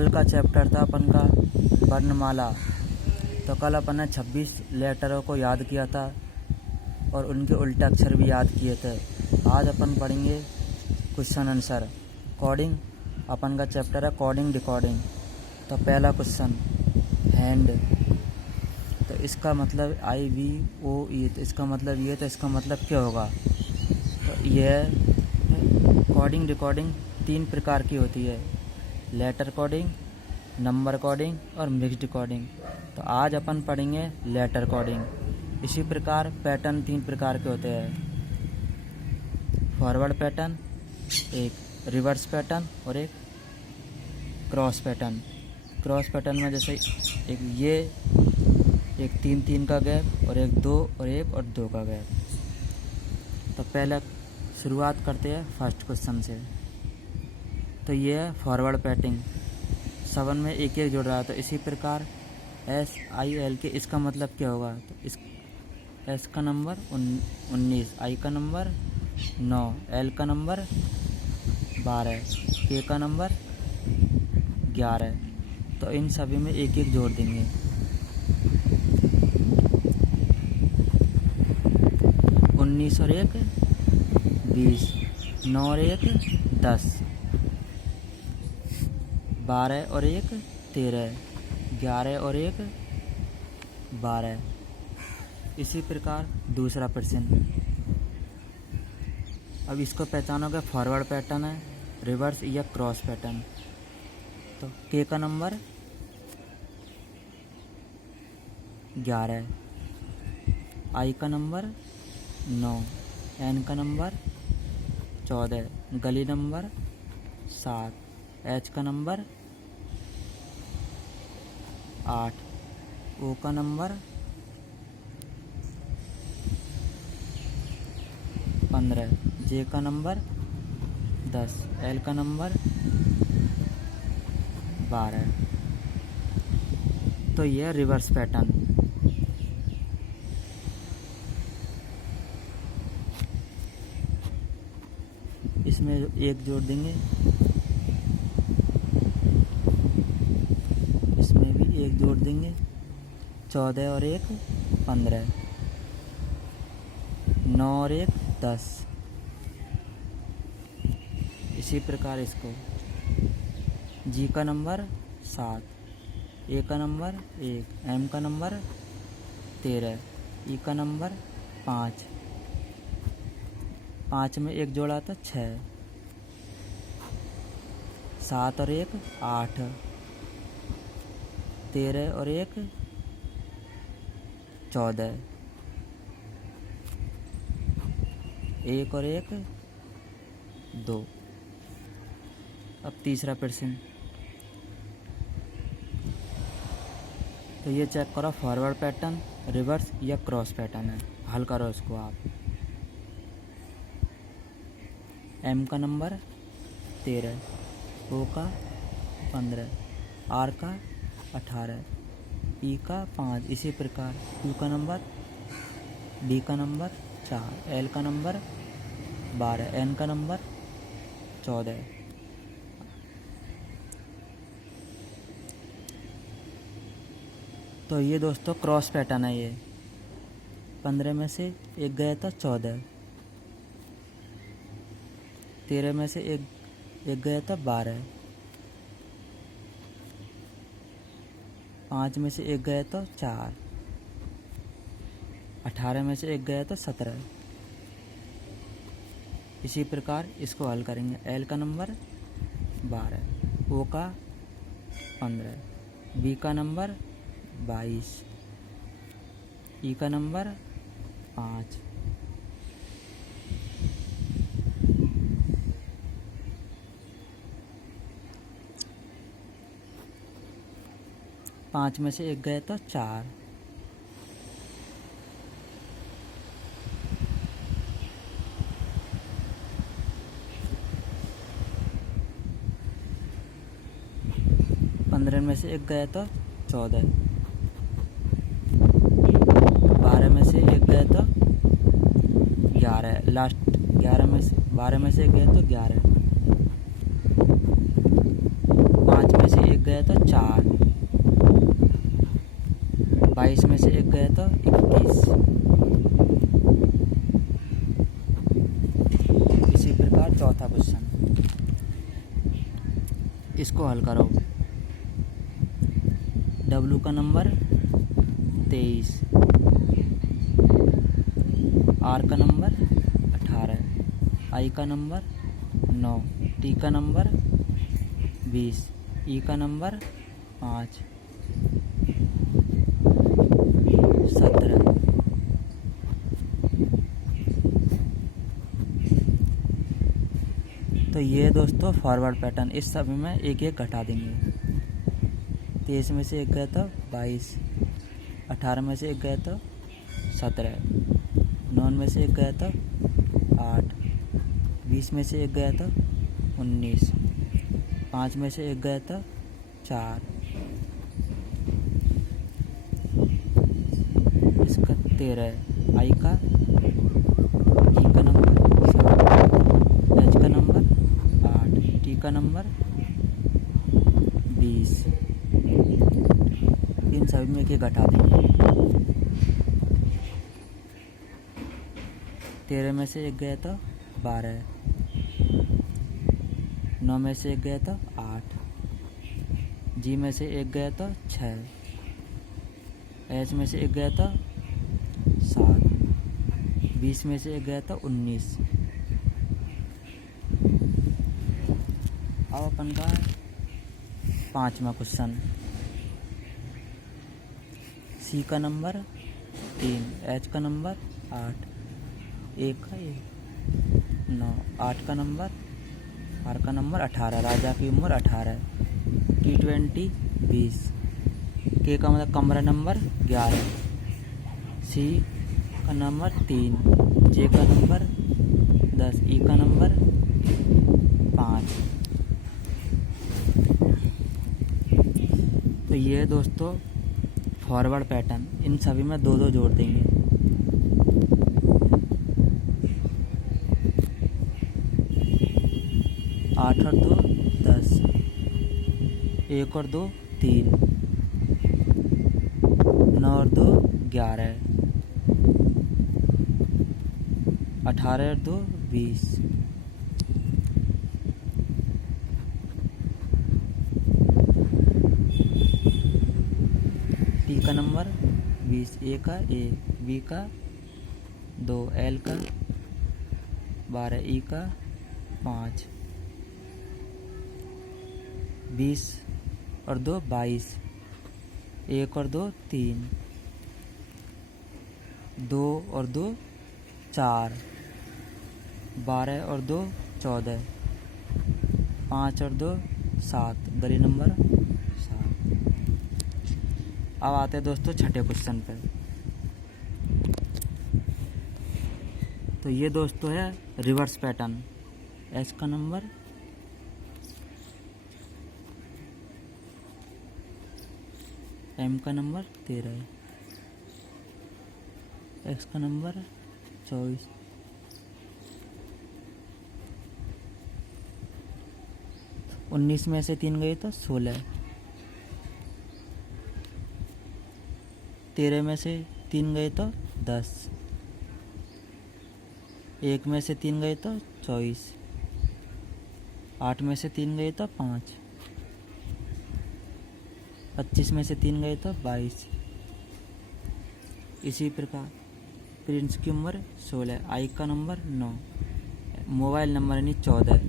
कल का चैप्टर था अपन का वर्णमाला। तो कल अपन ने 26 लेटरों को याद किया था और उनके उल्टे अक्षर भी याद किए थे। आज अपन पढ़ेंगे क्वेश्चन आंसर। कोडिंग अपन का चैप्टर है कोडिंग डिकोडिंग। तो पहला क्वेश्चन हैंड, तो इसका मतलब IVOE, तो इसका मतलब ये, तो इसका मतलब क्या होगा? तो यह कोडिंग डिकोडिंग 3 प्रकार की होती है, लेटर कोडिंग, नंबर कोडिंग और मिक्स्ड कोडिंग। तो आज अपन पढ़ेंगे लेटर कोडिंग। इसी प्रकार पैटर्न 3 प्रकार के होते हैं, फॉरवर्ड पैटर्न, एक रिवर्स पैटर्न और एक क्रॉस पैटर्न। क्रॉस पैटर्न में जैसे एक 3-3 का गैप और एक 2 और 1 और 2 का गैप। तो पहले शुरुआत करते हैं फर्स्ट क्वेश्चन से। तो ये है फॉरवर्ड पैटर्न, 7 में एक जुड़ रहा है। तो इसी प्रकार SIL के इसका मतलब क्या होगा? तो इस S का नंबर 19, I का नंबर 9, L का नंबर 12, K का नंबर 11। तो इन सभी में एक जोड़ देंगे। 19 और 1 20, 9 और 1 10, 12 और 1 13, 11 और 1 12। इसी प्रकार दूसरा प्रश्न। अब इसको पहचानोगे फॉरवर्ड पैटर्न है, रिवर्स या क्रॉस पैटर्न। तो K का नंबर 11, I का नंबर 9, N का नंबर 14, गली नंबर 7, H का नंबर 8, O का नंबर 15, J का नंबर 10, L का नंबर 12। तो यह रिवर्स पैटर्न। इसमें एक जोड़ देंगे, इसमें भी एक जोड़ देंगे, 14 और 1 15, 9 और 1 10। इसी प्रकार इसको G का नंबर 7, A का नंबर 1, M का नंबर 13, E का नंबर 5, 5 में एक जोड़ा था 6, 7 और 1 8, 13 और 1 14, 1 और 1 2। अब तीसरा प्रश्न। तो ये चेक करो फॉरवर्ड पैटर्न, रिवर्स या क्रॉस पैटर्न है। हल करो इसको आप। M का नंबर 13, O का 15, R का 18, E का 5। इसी प्रकार Q का नंबर, D का नंबर 4, L का नंबर 12, N का नंबर 14। तो ये दोस्तों क्रॉस पैटर्न है। ये 15 में से एक गया था 14, 13 में से एक गया था 12, 5 में से एक गया था 4, 18 में से एक गया था 17। इसी प्रकार इसको हल करेंगे। L का नंबर 12, O का 15, B का नंबर 22, E का नंबर 5। पाँच में से एक गए तो 4, पंद्रह में से एक गया तो 14, 12 में से एक गया तो 11, लास्ट 12 में से एक गया तो 11, 5 में से एक गया क्वेश्चन, इसको हल करो। डब्लू का नंबर 23, आर का नंबर 18, आई का नंबर 9, टी का नंबर 20, ई का नंबर 5, 17। तो ये दोस्तों फॉरवर्ड पैटर्न, इस सभी में एक एक घटा देंगे। 23 में से एक गया तो 22, 18 में से एक गया तो 17, 9 में से एक गया तो 8, 20 में से एक गया तो 19, 5 में से एक गया तो 4, इसका 13, आई का, ई का नंबर 7, एच का नंबर 8, टी का नंबर 20। इन सभी में के घटा देंगे। 13 में से एक गया तो 12, 9 में से एक गया तो 8, जी में से एक गया तो 6, एच में से एक गया तो 7, 20 में से एक गया तो 19। अब अपन का 5वां क्वेश्चन, सी का नंबर 3, एच का नंबर 8, ए का 9, 8 का नंबर, आर का नंबर 18, राजा की उम्र 18, T20 20, के का मतलब कमरा नंबर 11, सी का नंबर 3, जे का नंबर 10, ई का नंबर 5। तो ये दोस्तों फॉरवर्ड पैटर्न, इन सभी में 2-2 जोड़ देंगे। आठ और 2 10, 1 और 2 3, 9 और 2 11, 18 और 2 20, टी का नंबर 20, ए का 1, बी का 2, एल का 12, ई का 5, 20 और 2 22, 1 और 2 3, 2 और 2 4, 12 और 2 14, 5 और 2 7, गली नंबर 7। अब आते हैं दोस्तों छठे क्वेश्चन पे। तो ये दोस्तों है रिवर्स पैटर्न, एच का नंबर, एम का नंबर 13, एक्स का नंबर 24, उन्नीस में से 3 गए तो 16, 13 में से 3 गए तो 10, 1 में से 3 गए तो 24, 8 में से 3 गए तो 5, 25 में से 3 गए तो 22। इसी प्रकार प्रिंस की उम्र 16, आई का नंबर 9, मोबाइल नंबर यानी 14,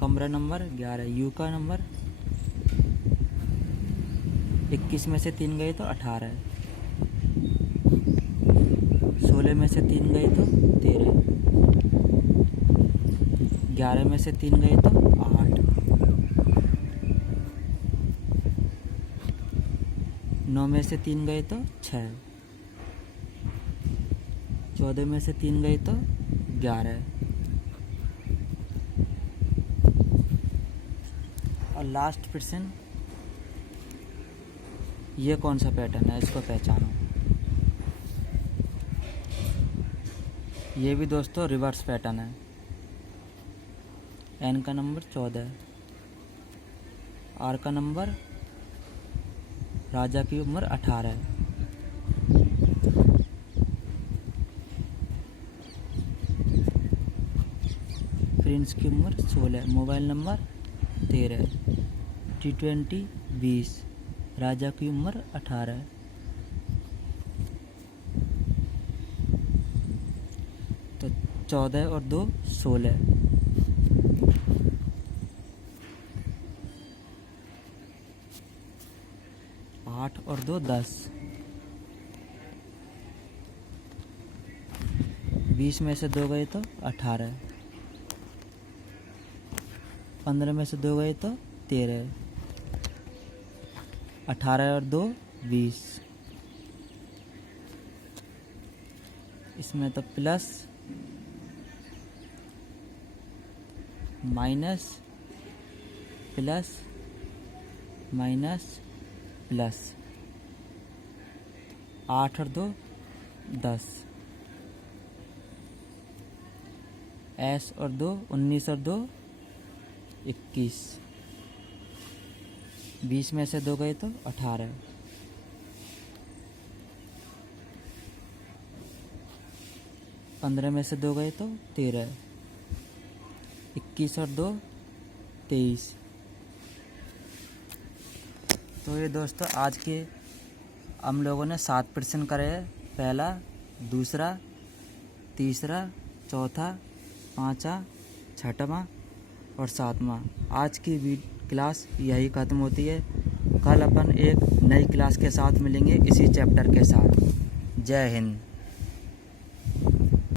कमरा नंबर 11, यू का नंबर 21 में से 3 गए तो 18, 16 में से 3 गए तो 13, 11 में से 3 गए तो 8, 9 में से 3 गए तो 6, 14 में से 3 गए तो 11, और लास्ट प्रश्न, ये कौन सा पैटर्न है, इसको पहचानो। ये भी दोस्तों रिवर्स पैटर्न है, एन का नंबर 14, आर का नंबर, राजा की उम्र 18, प्रिंस की उम्र 16, मोबाइल नंबर 13, T20 20, राजा की उम्र 18। तो 14 और 2 16, 8 और 2 10, 20 में से 2 गए तो 18, 15 में से 2 गए तो 13, 18 और 2 20, इसमें तो plus minus plus minus plus, 8 और 2 10, S और 2 19 और 2 21, 20 में से 2 गए तो 18, 15 में से 2 गए तो 13, 21 और 2 23। तो ये दोस्तों आज के हम लोगों ने 7 प्रश्न करे हैं, पहला, दूसरा, तीसरा, चौथा, पाँचवा, छठवां और सातवां। आज की क्लास यही ख़त्म होती है। कल अपन एक नई क्लास के साथ मिलेंगे इसी चैप्टर के साथ। जय हिंद।